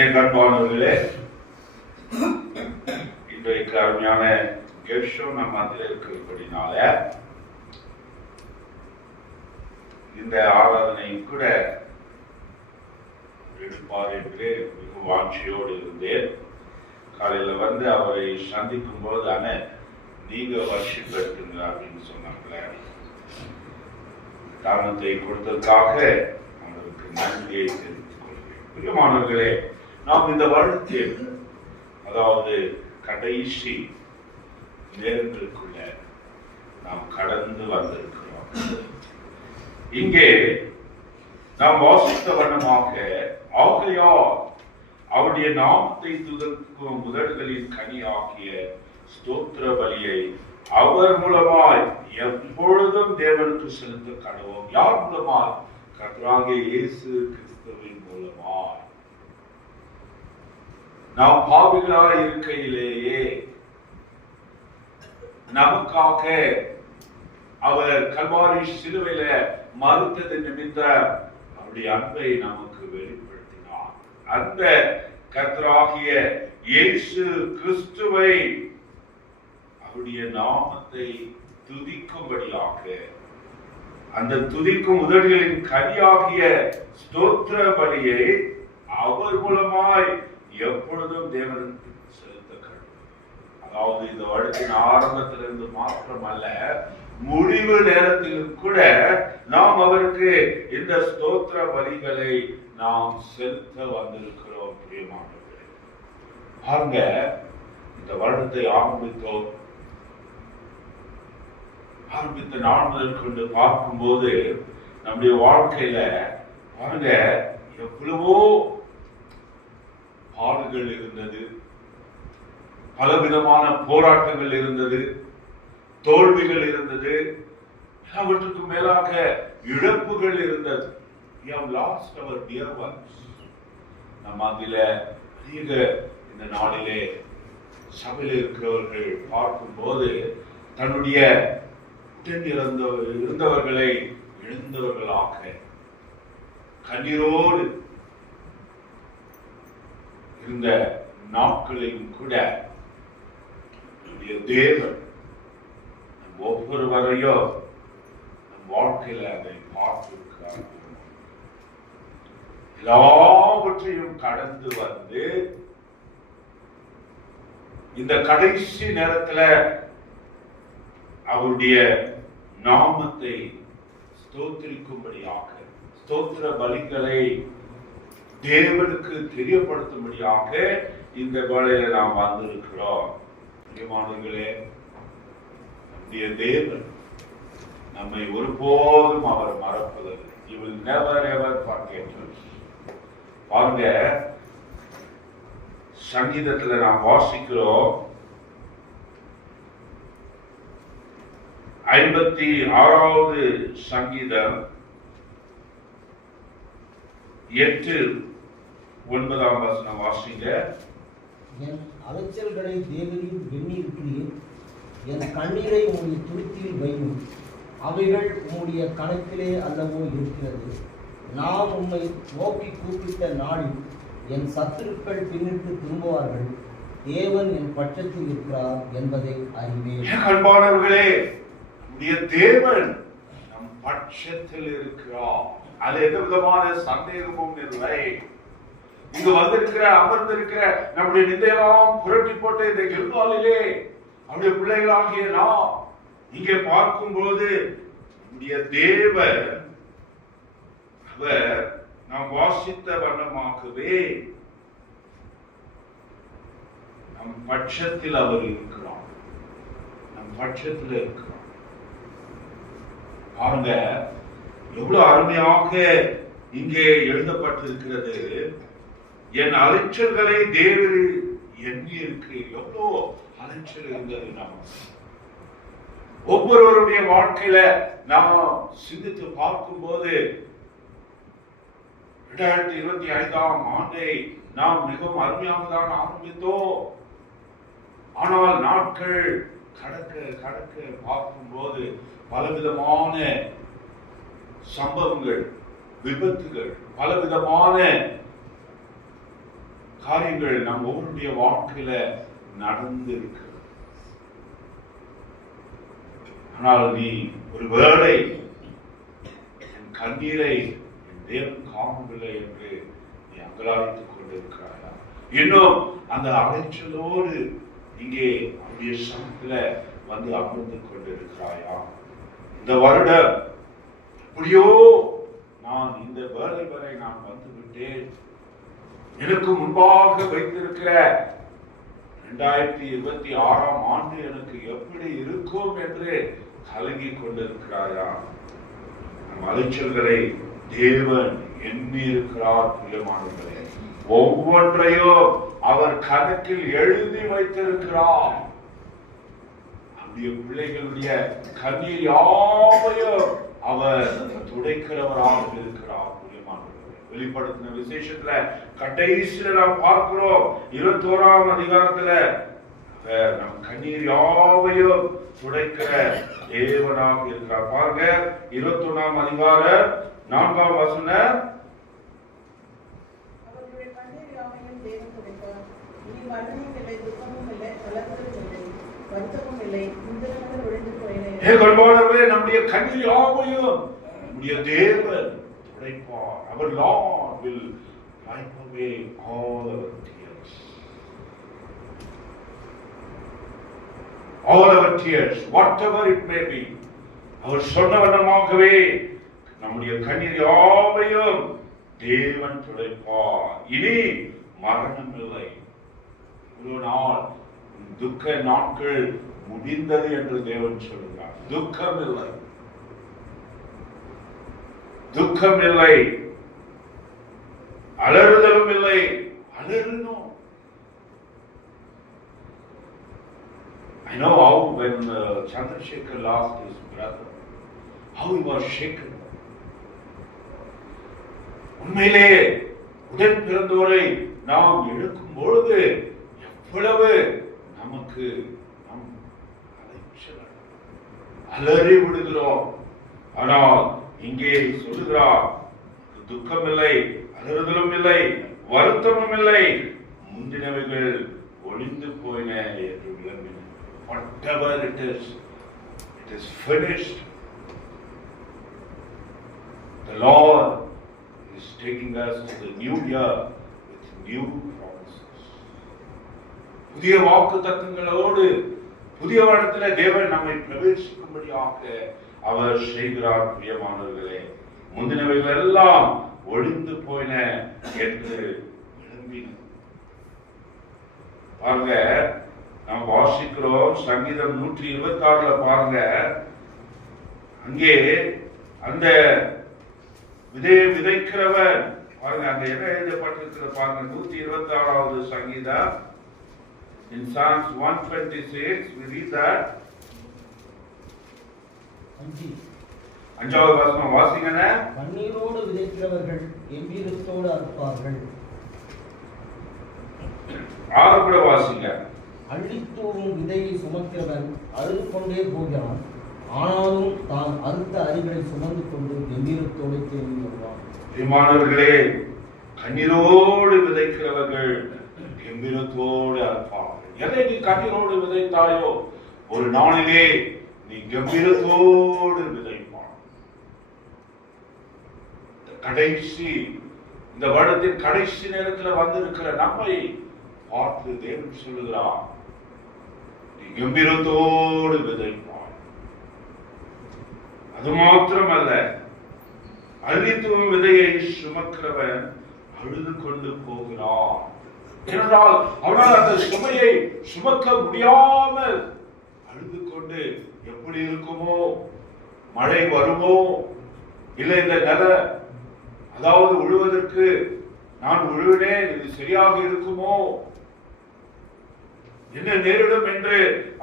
என் கண்பானவர்களே, இன்றைக்கு அருமையான கெர்ஷோ நம்ம அதில் இருக்கிறபடினால இந்த ஆராதனையும் கூட எடுப்பார் என்று மிக வாஞ்சியோடு இருந்தேன். காலையில வந்து அவரை சந்திக்கும் போது நீங்க வர்ஷிப் எடுத்துங்க அப்படின்னு சொன்னாங்களே, காரணத்தை கொடுத்ததுக்காக அவருக்கு நன்றியை தெரிவித்துக் கொள்கிறேன். பிரியமானவர்களே, நாம் இந்த வருடத்தில், அதாவது கடைசி நேரங்களுக்குள்ள நாம் கடந்து வந்திருக்கிறோம். இங்கே நாம் வாசித்த வண்ணமாக, ஆகையால் அவருடைய நாமத்தை துதிக்கும் உதடுகளின் கனி ஆகிய ஸ்தோத்திர பலியை அவர் மூலமாய் எப்பொழுதும் தேவனுக்கு செலுத்த கடவோம். யார் மூலமாய்? கர்த்தராகிய இயேசு கிறிஸ்துவின் மூலமாய். நாம் பாவிகளாய் இருக்கையிலேயே நமக்காக அவர் கல்வாரி சிலுவையில மறுத்தது நிமித்தம் அவருடைய அன்பை நமக்கு வெளிப்படுத்தினார். அந்த கர்த்தராகிய இயேசு கிறிஸ்துவை அவருடைய நாமத்தை துதிக்கும்படியாக, அந்த துதிக்கும் உதடுகளின் கனியாகிய ஸ்தோத்திர பலியை அவர் மூலமாய் எப்பொழுதும் தேவனுக்கு செலுத்த வேண்டும். அதாவது இந்த வருடத்தின் ஆரம்பத்திலிருந்து மாத்திரமல்ல, முடிவு நேரத்திலும் கூட நாம் அவருக்கு இந்த ஸ்தோத்திர பலிகளை நாம் செலுத்த வந்திருக்கிறோம். பிரியமானவர்களே, பாருங்க, இந்த வருடத்தை ஆரம்பித்த நாள் முதல் கொண்டு பார்க்கும்போது நம்முடைய வாழ்க்கையில பாருங்க, எவ்வளவோ பாடுகள் இருந்தது, பலவிதமான போராட்டங்கள் இருந்தது, தோல்விகள் இருந்தது, எல்லாவற்றுக்கும் மேலாக இழப்புகள் இருந்தது. We have lost our dear ones. நம்ம அதில அதிக இந்த நாளிலே சபையில் இருக்கிறவர்கள் பார்க்கும்போது தன்னுடைய உடன் இருந்தவர்களை இழந்தவர்களாக கண்ணீரோடு இருந்த நாட்களையும் கூட தேவன் ஒவ்வொருவரையும் நம் வாழ்க்கையில அதை பார்த்திருக்கிறார். எல்லாவற்றையும் கடந்து வந்து இந்த கடைசி நேரத்துல அவருடைய நாமத்தை ஸ்தோத்திரிக்கும்படியாக, ஸ்தோத்திர பலிகளை தேவனுக்கு தெரியப்படுத்தும்படியாக இந்த வேளையில நாம் வந்திருக்கிறோம். பிரியமானவர்களே, நம்முடைய தேவன் நம்மை ஒருபோதும் அவர் மறப்பதில்லை. He will never ever forget us. பாருங்க, சங்கீதத்துல நாம் வாசிக்கிறோம், 56வது சங்கீதம் 8-9 வசனம் வாசிங்க. என் அலைச்சல்களை தேவனில் எண்ணி இருக்கிறீர், என் கண்ணீரை உம்முடைய துருத்தியில் வையும், அவைகள் உம்முடைய கணக்கிலே அல்லவோ இருக்கிறது. நான் உம்மை நோக்கி கூப்பிட்ட நாளில் என் சத்துருக்கள் பின்னிட்டு திரும்புவார்கள். தேவன் என் பட்சத்தில் இருக்கிறார் என்பதை அறிவேன். அன்பானவர்களே, தேவன் நம் பட்சத்தில் இருக்கிறார். அது எந்த விதமான சந்தேகமும் இல்லை. இங்கு வந்திருக்கிற அமர்ந்திருக்கிற நம்முடைய நிந்தையெல்லாம் புரட்டி போட்ட இந்த கில்காலிலே அவருடைய பிள்ளைகளாகிய நாம் இங்கே பார்க்கும்போது நம்முடைய தேவன் அவர் நாம் வாசித்த வண்ணமாகவே நம் பட்சத்தில் அவர் இருக்கிறார். நம் பட்சத்தில் இருக்கிறார். பாருங்க, எவ்வளவு அருமையாக இங்கே எழுதப்பட்டிருக்கிறது. என் அலைச்சல்களை தேவன் எண்ணி இருக்கிறேன். எவ்வளோ அலைச்சல் இருந்தது. நமக்கு ஒவ்வொருவருடைய வாழ்க்கையில நாம் சிந்தித்து பார்க்கும்போது 2025ஆம் ஆண்டை நாம் மிகவும் அருமையாக தான் ஆரம்பித்தோம். ஆனால் நாட்கள் கடக்க பார்க்கும்போது பலவிதமான சம்பவங்கள், விபத்துகள், பலவிதமான காரியங்கள் நம் ஒவ்வொருடைய வாழ்க்கையில நடந்து இருக்கு. ஆனால் நீ ஒரு வேளை என் கண்ணீரை என் தேவன் காணவில்லை என்று நீ அங்கலாய்த்துக் கொண்டிருக்கிறாயா? இன்னும் அந்த அலைச்சலோடு இங்கே அவருடைய சமத்துல வந்து அமர்ந்து கொண்டிருக்கிறாயா? இந்த வருடம் எப்படியோ நான் இந்த வேலை வரை நான் வந்து விட்டேன், எனக்கு முன்பாக வைத்திருக்கிற 2026 ஆண்டு எனக்கு எப்படி இருக்கும் என்று கலங்கிக் கொண்டிருக்கிறாயா? நம் அலைச்சல்களை தேவன் எண்ணி இருக்கிறார். பிரியமானவர்களே, ஒவ்வொன்றையும் அவர் கணக்கில் எழுதி வைத்திருக்கிறார். அவருடைய பிள்ளைகளுடைய கண்ணீர் யாவையும் அவர் துடைக்கிறவராக இருக்கிறார். வெளிப்படுத்தின விசேஷத்துல கடைசியில நாம் பார்க்கிறோம் 21ஆம் அதிகாரத்துல நம் கண்ணீர் யாவையும் துடைக்கிற தேவனாக இருக்கிறார். பாருங்க 21ஆம் அதிகாரம் 4ஆம் வசனம். அவர்களுடைய கண்ணீர் யாவையும் தேவன் துடைப்பார். இனி மரணமும் இல்லை, துக்கமும் இல்லை, கலக்கமும் இல்லை, வருத்தமும் இல்லை, முந்தினங்கள் ஒழிந்து போயின. நம்முடைய கண்ணீர் யாவையும் நம்முடைய தேவன் துடைப்பார். Our Lord will wipe away all our tears. All our tears, whatever it may be. அவர் சொன்னவனமாகவே நம்முடைய கண்ணீர் யாவையும் தேவன் துடைப்பார். இனி மரணம் இல்லை. ஒரு நாள் துக்க நாட்கள் முடிந்தது என்று தேவன் சொல்கிறார். துக்கம் இல்லை, துக்கம் இல்லை, அலறுதலும் இல்லை. அலறணும். I know how when Chandrasekhar lost his brother, how he was shaken. உண்மையிலே உடன் பிறந்தோரை நாம் எடுக்கும் பொழுது எவ்வளவு நமக்கு நம் அலறி விடுகிறோம். ஆனால் இங்கே சொல்லுகிறார், துக்கம் இல்லை, அலறுதலும் இல்லை, வருத்தமும் இல்லை, முந்தினவைகள் ஒளிந்து போயின என்று விளம்பின. Whatever it is finished. The Lord is taking us to the new year with new promises. புதிய வாக்கு தத்தங்களோடு புதிய வருடத்தில் தேவன் நம்மை பிரவேசிக்கும்படியாக அவர் செய்கிறார். பிரியமானவர்களே, முந்தினவைகள் எல்லாம் ஒளிந்து போயின என்று விளம்பின. பாருங்க, நாம் வாசிக்கிறோம் சங்கீதம் 126 பாருங்க, அங்கே அந்த விதையை விதைக்கிறவன் பாருங்க, அங்க என்ன எழுதப்பட்டிருக்கிற பாருங்க. 126வது சங்கீதம், in Psalms 126 we read that. அஞ்சாவது வசனம் வாசிங்கண்ணே. கண்ணீரோடு விதைக்கிறவர்கள் கம்பீரத்தோடு அறுப்பார்கள். ஆறு கூட வாசிங்க. அள்ளித்தூவும் விதையை சுமக்கிறவன் அழுது கொண்டே போகிறான், ஆனாலும் தான் அறுத்த அரிகளை சுமந்து கொண்டு கம்பீரத்தோடு திரும்பி வருவான். பிரியமானவர்களே, கண்ணீரோடு விதைக்கிறவர்கள் கம்பீரத்தோடு அறுப்பார்கள். எதை நீ கண்ணீரோடு விதைத்தாயோ ஒரு நாளிலே நீ கம்பீரத்தோடு விதைப்பான். கடைசி இந்த வருடத்தின் கடைசி நேரத்தில் வந்திருக்கிற நம்மை பார்த்து தேவன் சொல்லுகிறார், நீ கம்பீரத்தோடு விதைப்பான். அது மாத்திரமல்ல, அள்ளித்தூவும் விதையை சுமக்கிறவன் அழுது கொண்டு போகிறான். ஏனென்றால் அவனால் அந்த சுமையை சுமக்க முடியாமல் அழுது கொண்டு எப்படி இருக்குமோ, மழை வருமோ, இல்லை இந்த நில அதாவது உழுவதற்கு நான் உழுவினேன், இது சரியாக இருக்குமோ, என்ன நேரிடும் என்று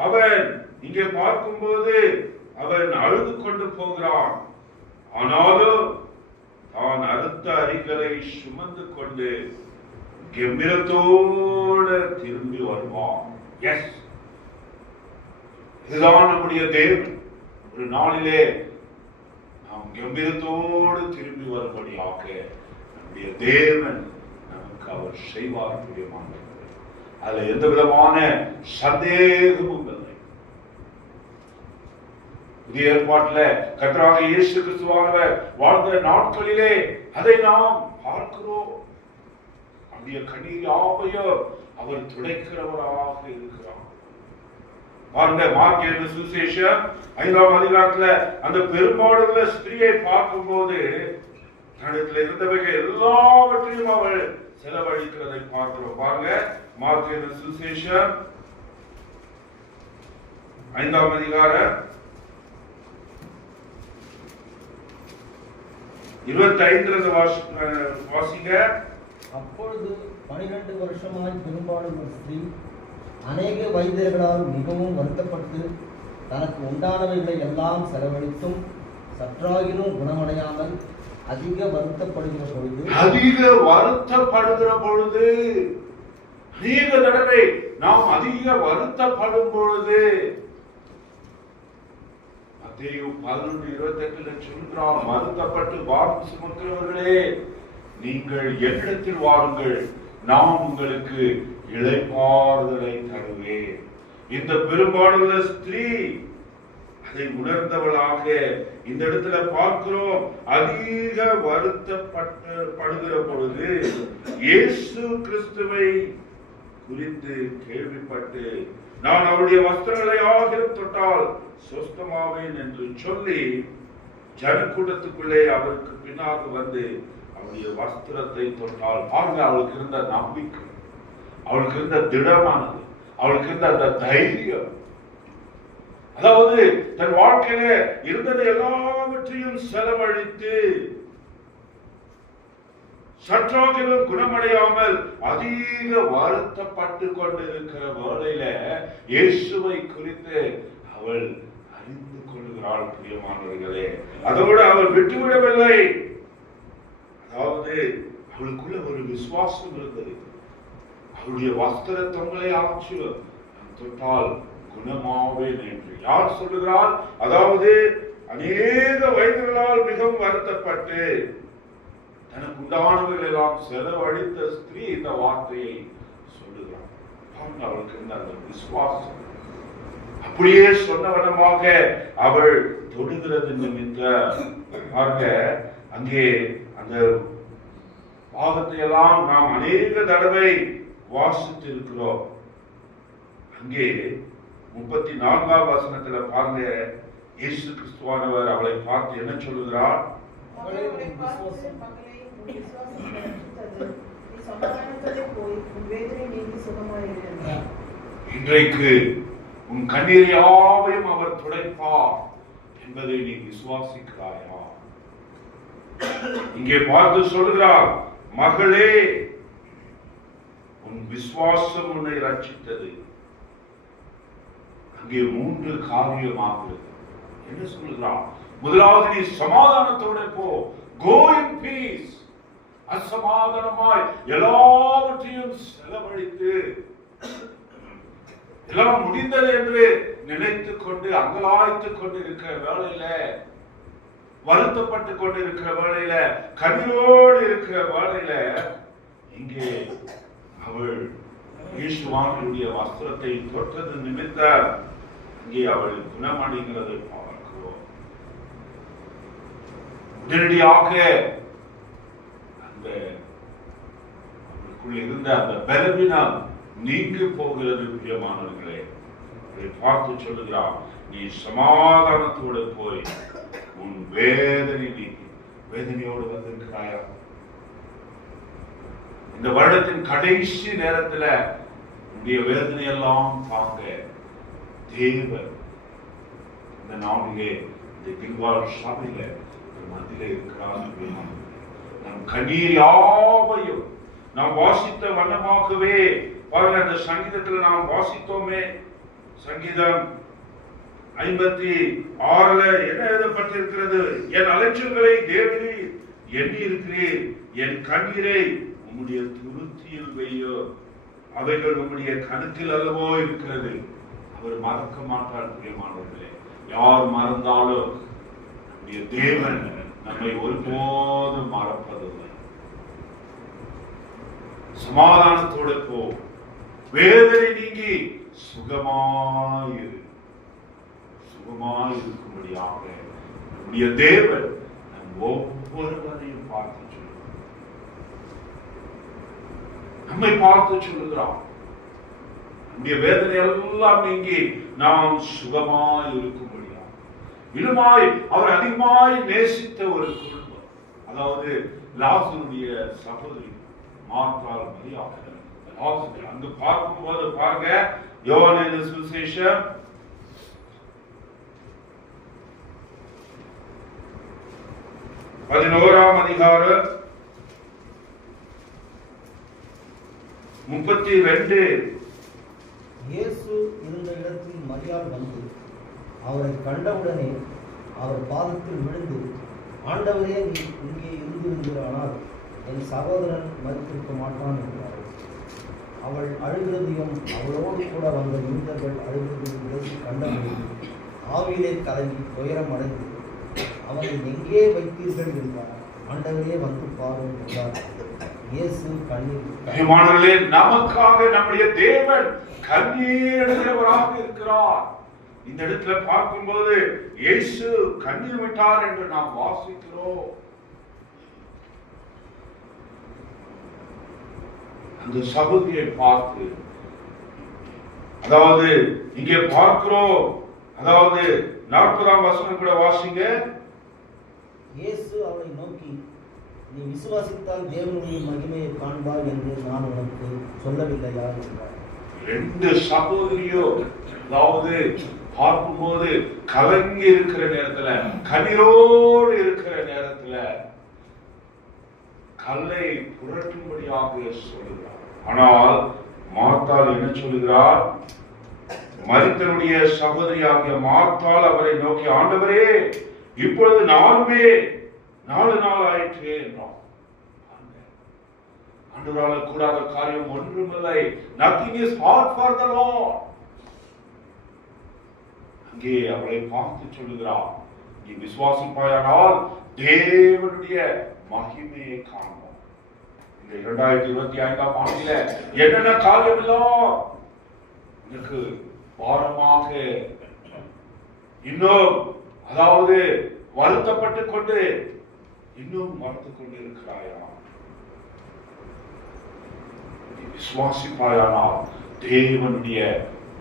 அவன் இங்கே பார்க்கும்போது அவன் அழுது கொண்டு போகிறான். ஆனாலும் தான் அறுத்த அரிகளை சுமந்து கொண்டு கம்பீரத்தோடு திரும்பி வருவான். எஸ், இதுதான் நம்முடைய தேவன். ஒரு நாளிலே நாம் கம்பீரத்தோடு திரும்பி வரும்படியாக நம்முடைய தேவன் நமக்கு அவர் செய்வார் பிரியமானவர்களே. அதுல எந்த விதமான சந்தேகமும் இல்லை. புதிய ஏற்பாட்டில் கர்த்தராகிய இயேசு கிறிஸ்துவானவர் வாழ்ந்த நாட்களிலே அதை நாம் பார்க்கிறோம். நம்முடைய கண்ணீர் யாவையும் அவர் துடைக்கிறவராக இருக்கிறார். பாருங்க, மார்க் எழுதின சுவிசேஷம் 5ஆம் அதிகாரத்துல அந்த பெரும்பாடுள்ள ஸ்திரியை பார்க்கும்போது தன்னிடத்தில் இருந்தவைகள் எல்லாவற்றையும் அவள் செலவழிக்கிறதை பார்க்கிறோம். பாருங்க, மார்க் எழுதின சுவிசேஷம் 5ஆம் அதிகாரம் 25 வாசிங்க. அப்பொழுது 12 வருஷமாய் பெரும்பாடுள்ள ஸ்திரீ அநேக வைத்தியர்களால் மிகவும் வருத்தப்பட்டு தனக்கு உண்டானவைகளை எல்லாம் செலவழித்தும் சற்றாகிலும் குணமடையாமல் அதிக வருத்தப்படுகிற பொழுது அநேக தடவை நாம் அதிக வருத்தப்படும் பொழுது மத்தேயு 11:28 சொல்கிறார், வருத்தப்பட்டு பாரம் சுமக்கிறவர்களே நீங்கள் என்னிடத்தில் வாருங்கள், நான் உங்களுக்கு இளைப்பாறுதலை தருவேன். இந்த பெரும்பாடுள்ள ஸ்திரீ அதை உணர்ந்தவளாக இந்த இடத்துல பார்க்கிறோம். அதிக வருத்தப்படுகிற பொழுது இயேசு கிறிஸ்துவை குறித்து கேள்விப்பட்டு நான் அவருடைய வஸ்திரங்களை ஆகிலும் தொட்டால் சொஸ்தமாவேன் என்று சொல்லி ஜனக்கூட்டத்துக்குள்ளே அவருக்கு பின்னாக வந்து அவருடைய வஸ்திரத்தை தொட்டால். பாருங்க, அவளுக்கு இருந்த நம்பிக்கை, அவளுக்கு இருந்த திடமானது, அவளுக்கு இருந்த அந்த தைரியம். அதாவது தன் வாழ்க்கையில இருந்தது எல்லாவற்றையும் செலவழித்து சற்றாகிலும் குணமடையாமல் அதிக வருத்தப்பட்டு கொண்டிருக்கிற வேளையில இயேசுவை குறித்து அவள் அறிந்து கொள்கிறாள். பிரியமானவர்களே, அதோடு அவள் விட்டுவிடவில்லை. அதாவது அவளுக்குள்ள ஒரு விசுவாசம் இருந்தது. அவருடைய வஸ்திர தொங்கலை ஆட்சி தொட்டால் குணமாவேன் என்று யார் சொல்லுகிறார்? அதாவது அநேக வைத்தியர்களால் மிகவும் வருத்தப்பட்டு தனக்கு உண்டானவர்கள் எல்லாம் செலவழித்த ஸ்திரீ இந்த வார்த்தையை சொல்லுகிறார். அவளுக்கு இருந்த அந்த விசுவாசம் அப்படியே சொன்னவனமாக அவள் தொடுகிறது நிமித்த பாருங்க, அங்கே அந்த பாகத்தை எல்லாம் நாம் அநேக தடவை வாசித்து இருக்கிறோம். அங்கே 34ஆம் வசனத்துல பாருங்க, இயேசு கிறிஸ்துவானவர் அவளை பார்த்து என்ன சொல்லுகிறார்? இன்றைக்கு உன் கண்ணீர் யாவையும் அவர் துடைப்பார் என்பதை நீ விசுவாசிக்கிறாயா? இங்கே பார்த்து சொல்லுகிறார், மகளே உன் விசுவாசம் உன்னை ரட்சித்தது. அங்கே 3 காரியமாகிறது. என்ன சொல்லுகிறார்? முதலாவது, நீ சமாதானத்தோட போ, go in peace. அசமாதானமாய் எல்லாவற்றையும் செலவழித்து எல்லாம் முடிந்தது என்று நினைத்துக் கொண்டு அங்கலாய்த்துக் கொண்டு இருக்கிற வேளையில, வருத்தப்பட்டு கொண்டு இருக்கிற வேளையில, கண்ணீரோடு இருக்கிற வேளையில, இங்கே அவள் இயேசுவானுடைய வஸ்திரத்தை தொட்டது நிமித்த இங்கே அவள் குணமடைகிறதை பார்க்கிறோம். உடனடியாக அந்த அவளுக்குள் இருந்த அந்த பலவீனம் நீங்கி போகிறது. பிரியமானவர்களே, அதை பார்த்து சொல்லுகிறார், நீ சமாதானத்தோடு போய் உன் வேதனை நீக்கி. வேதனையோடு வந்திருக்கிறாயா? இந்த வருடத்தின் கடைசி நேரத்துல உன்னுடைய வேதனையெல்லாம் தாங்க தேவன் இந்த நாளிலே இந்த கில்வால் சபையில மத்தியிலே இருக்கிறார். நம் கண்ணீர் யாவையும் நாம் வாசித்த வண்ணமாகவே பாருங்க, அந்த சங்கீதத்துல நாம் வாசித்தோமே, சங்கீதம் 56 என்ன எழுதப்பட்டிருக்கிறது? என் அலைச்சல்களை தேவனே எண்ணி இருக்கிறேன், என் கண்ணீரை உம்முடைய துருத்தியில் வையோ, அவைகள் உம்முடைய கணக்கில் அல்லவோ இருக்கிறது. அவர் மறக்க மாட்டார். பிரியமானவர்களே, யார் மறந்தாலும் நம்முடைய தேவன் நம்மை ஒருபோதும் மறப்பதில்லை. சமாதானத்தோடு போ, வேதனை நீங்கி சுகமாயிரு. சுகமாயிருக்கும்படியாக நம்முடைய தேவன் நம் ஒவ்வொருவரையும் பார்த்து சொல்லுகிறார். நம்மை பார்த்து சொல்லுகிறார். நம்முடைய வேதனை எல்லாம் நீங்கி நாம் சுகமாய் இருக்கும்படியாக இன்னுமாய் அவர் அதிகமாய் நேசித்த ஒரு குடும்பம், அதாவது லாசருடைய சகோதரி மார்த்தாள் மரியாள். அங்கு பார்க்கும்போது பாருங்க, யோவானின் சுவிசேஷம் 11ஆம் அதிகாரம் 32. இயேசு இருந்த இடத்தில் மரியாள் வந்து அவரை கண்டவுடனே அவர் பாதத்தில் விழுந்து, ஆண்டவரே, நீ இங்கே இருந்திருந்தானால் என் சகோதரன் மரித்திருக்க மாட்டான் என்றார். அவள் அழுகிறதையும் அவளோடு கூட வந்த யூதர்கள் அழுகிறதையும் இயேசு கண்டபோது ஆவியிலே கலங்கி துயரம் அடைந்து, அவனை எங்கே வைத்தீர்கள் என்றார். ஆண்டவரே, வந்து பாரும் என்றார். இயேசு கண்ணீர். நமக்காக நம்முடைய தேவன் கண்ணீர் இருக்கிறார். இந்த இடத்துல பார்க்கும்போது இயேசு கண்ணீர் விட்டார் என்று நாம் வாசிக்கிறோம். அந்த சகோதரியை பார்த்து, அதாவது இங்கே பார்க்கிறோம், அதாவது 40ஆம் வசனம் கூட வாசிங்க. இயேசு அவளை நோக்கி, நீ விசுவாசித்தால் தேவனுடைய மகிமையை காண்பாய் என்று நான் உனக்கு சொல்லவில்லையா என்றார். 2 சகோதரியோ, அதாவது பார்க்கும்போது கலங்கி இருக்கிற நேரத்துல, கண்ணீரோடு இருக்கிற நேரத்துல கல்லை புரட்டும்படியாக சொல்லுகிறார். ஆனால் மார்த்தாள் என்ன சொல்லுகிறார்? மரித்தனுடைய சகோதரியாகிய மார்த்தாள் அவரை நோக்கி, ஆண்டவரே, இப்பொழுது 4 நாள் ஆயிற்று என்றார். ஆண்டவரால கூடாத காரியம் ஒன்றுமில்லை. Nothing is hard for the Lord. அங்கே அவளை பார்த்து சொல்லுகிறார், நீ விசுவாசிப்பாயானால் தேவனுடைய மகிமையை காண்போம். இந்த 2025ஆம் ஆண்டில என்னென்ன காரியம் எல்லாம் எனக்கு பாரமாக இன்னும், அதாவது வருத்தப்பட்டு கொண்டு இன்னும் மறந்து கொண்டு இருக்கிறாயா? விசுவாசிப்பாயானால் தேவனுடைய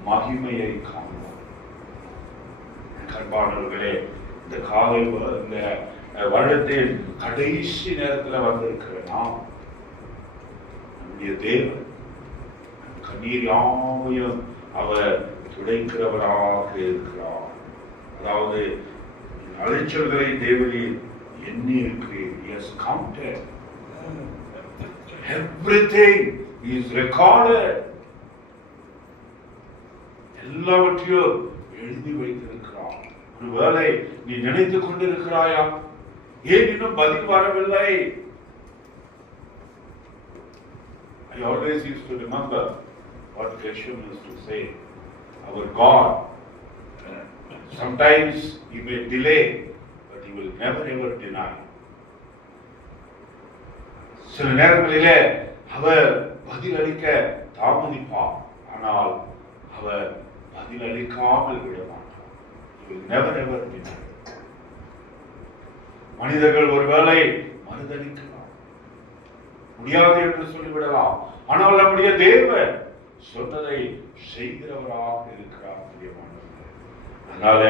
மகிமையை காண்போம். கண்பானவர்களே, இந்த காலை இந்த வருடத்தின் கடைசி நேரத்தில் வந்திருக்கிற நாம், நம்முடைய தேவன் கண்ணீர் யாவையும் அவர் துடைக்கிறவராக இருக்கிறார். அதாவது அலைச்சல்களை தேவனில் எண்ணி இருக்கிறேன். He has counted everything. He is recorded. எல்லாவற்றையும் எழுதி வைத்திருக்கிறார். ஒருவேளை நீ நினைத்துக் கொண்டிருக்கிறாயா, ஏன் இன்னும் பதில் வரவில்லை? I always used to remember what Gershom used to say. Our God, sometimes He may delay, but He will never ever deny. சில நேரங்களிலே அவர் பதில் அளிக்க தாமதிப்பார், ஆனால் அவர் பதில் அளிக்காமல் விட மாட்டார். He will never ever deny. மனிதர்கள் ஒருவேளை மறுதளிக்கலாம், முடியாது என்று சொல்லிவிடலாம், ஆனால் நம்முடைய தேவன் சொன்னதை செய்கிறவராக இருக்கிறார். அதனால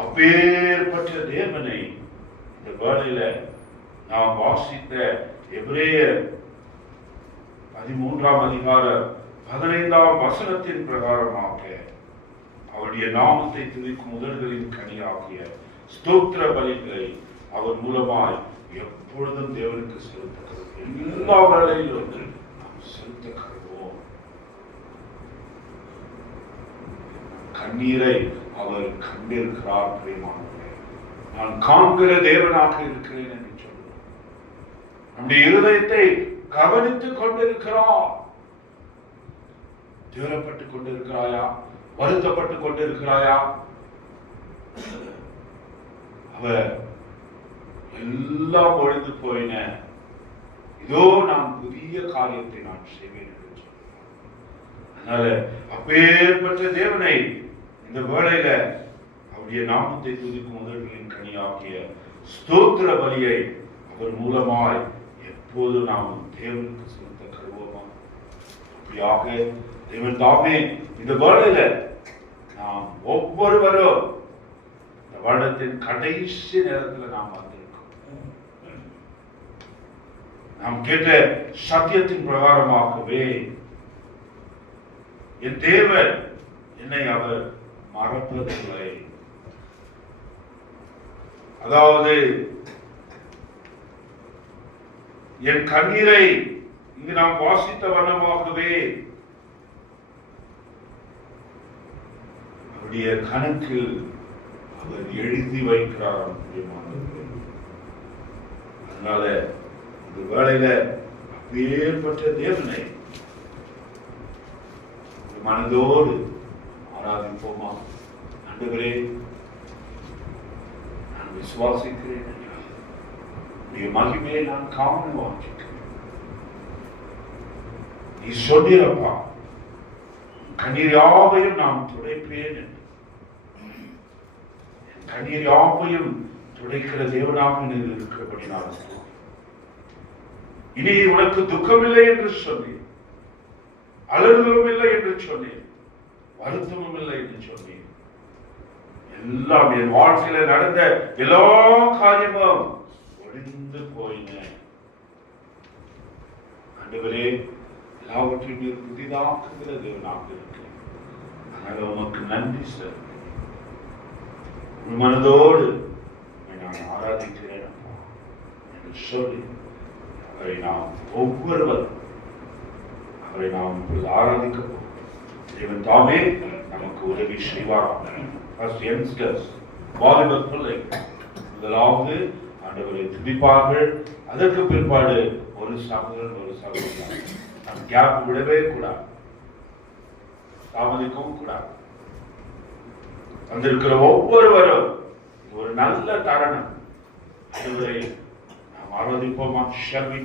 அப்பேற்பட்ட தேவனை இந்த வேளையில நாம் வாசித்த எபிரேயர் 13ஆம் அதிகாரம் 15ஆம் வசனத்தின் பிரகாரமாக அவருடைய நாமத்தை துதிக்கும் முதல்களின் கனியாகிய ஸ்தோத்திர பலிகளை அவர் மூலமாய் எப்பொழுதும் தேவனுக்கு செலுத்துகிறது. எல்லா வேளையிலும் நாம் செலுத்துகிறோம். கண்ணீரை அவர் கண்டிருக்கிறார். பிரியமானவர்களே, நான் காண்கிற தேவனாக இருக்கிறேன் என்று சொல்லுவோம். நம்முடைய இருதயத்தை கவனித்துக் கொண்டிருக்கிறார். துயரப்பட்டுக் கொண்டிருக்கிறாயா? வருத்தப்பட்டுக் கொண்டிருக்கிறாயா? அவர் எல்லாம் ஒழிந்து போயின, இதோ நான் புதிய காரியத்தை நான் செய்வேன் என்று சொல்றார். அதனால அப்பேற்பட்ட தேவனை இந்த வேளையில அவருடைய நாமத்தை துதிக்கும் உதடுகளின் கனியாகிய ஸ்தோத்திர பலியை அவர் மூலமாய் எப்போது நாம் தேவனுக்கு செலுத்த கருவோமா? அப்படியாக தேவன் தாமே இந்த வேளையில நாம் ஒவ்வொருவரும் இந்த வருடத்தின் கடைசி நேரத்தில் நாம் வந்திருக்கோம். நாம் கேட்ட சத்தியத்தின் பிரகாரமாகவே என் தேவன் என்னை அவர் மறப்பதில்லை. அதாவது என் கண்ணீரை இங்கு நாம் வாசித்த வண்ணமாகவே அவருடைய கணக்கில் அவர் எழுதி வைக்கிறார். அதனால இந்த வேளையில அப்பேற்பட்ட தேவனை மனதோடு ஆராதிப்போமா? ஆண்டவரே, நான் விசுவாசிக்கிறேன், உடைய மகிமையை நான் காண வாஞ்சிக்கிறேன். நீ சொல்லிறப்பா, கண்ணீர் யாவையும் நான் துடைப்பேன் என்று. கண்ணீர் யாவையும் துடைக்கிற தேவனாக நீர் இருக்கிறபடினால் இனி உனக்கு துக்கமில்லை என்று சொன்னேன், அழுதலும் இல்லை என்று சொன்னேன், வருத்தமும் இல்லை என்று சொன்னேன். எல்லாம் என் வாழ்க்கையில நடந்த எல்லா காரியமும் ஒழிந்து போயின. ஆண்டவரே, எல்லாவற்றையும் நீர் புதிதாக்குகிற தேவனாக இருக்கிறேன். அதனால உமக்கு நன்றி செலுத்துகிறேன். உன் மனதோடு நான் ஆராதிக்கிறேன் என்று சொல்லி அவரை நாம் ஒவ்வொருவரும் அவரை நாம் ஆராதிக்க போகிறோம். தேவன் தாமே நமக்கு உதவி செய்வார். வாலிப பிள்ளை முதலாவது ஆண்டவரை துதிப்பார்கள். அதற்கு பிற்பாடு ஒரு சகோதரன் ஒரு சகோதரன். நாம் கேப் விடவே கூடாது, தாமதிக்கவும் கூடாது. வந்திருக்கிற ஒவ்வொருவரும் ஒரு நல்ல தருணம். ஆண்டவரை நாம் ஆராதிப்போமா? ஷர்வி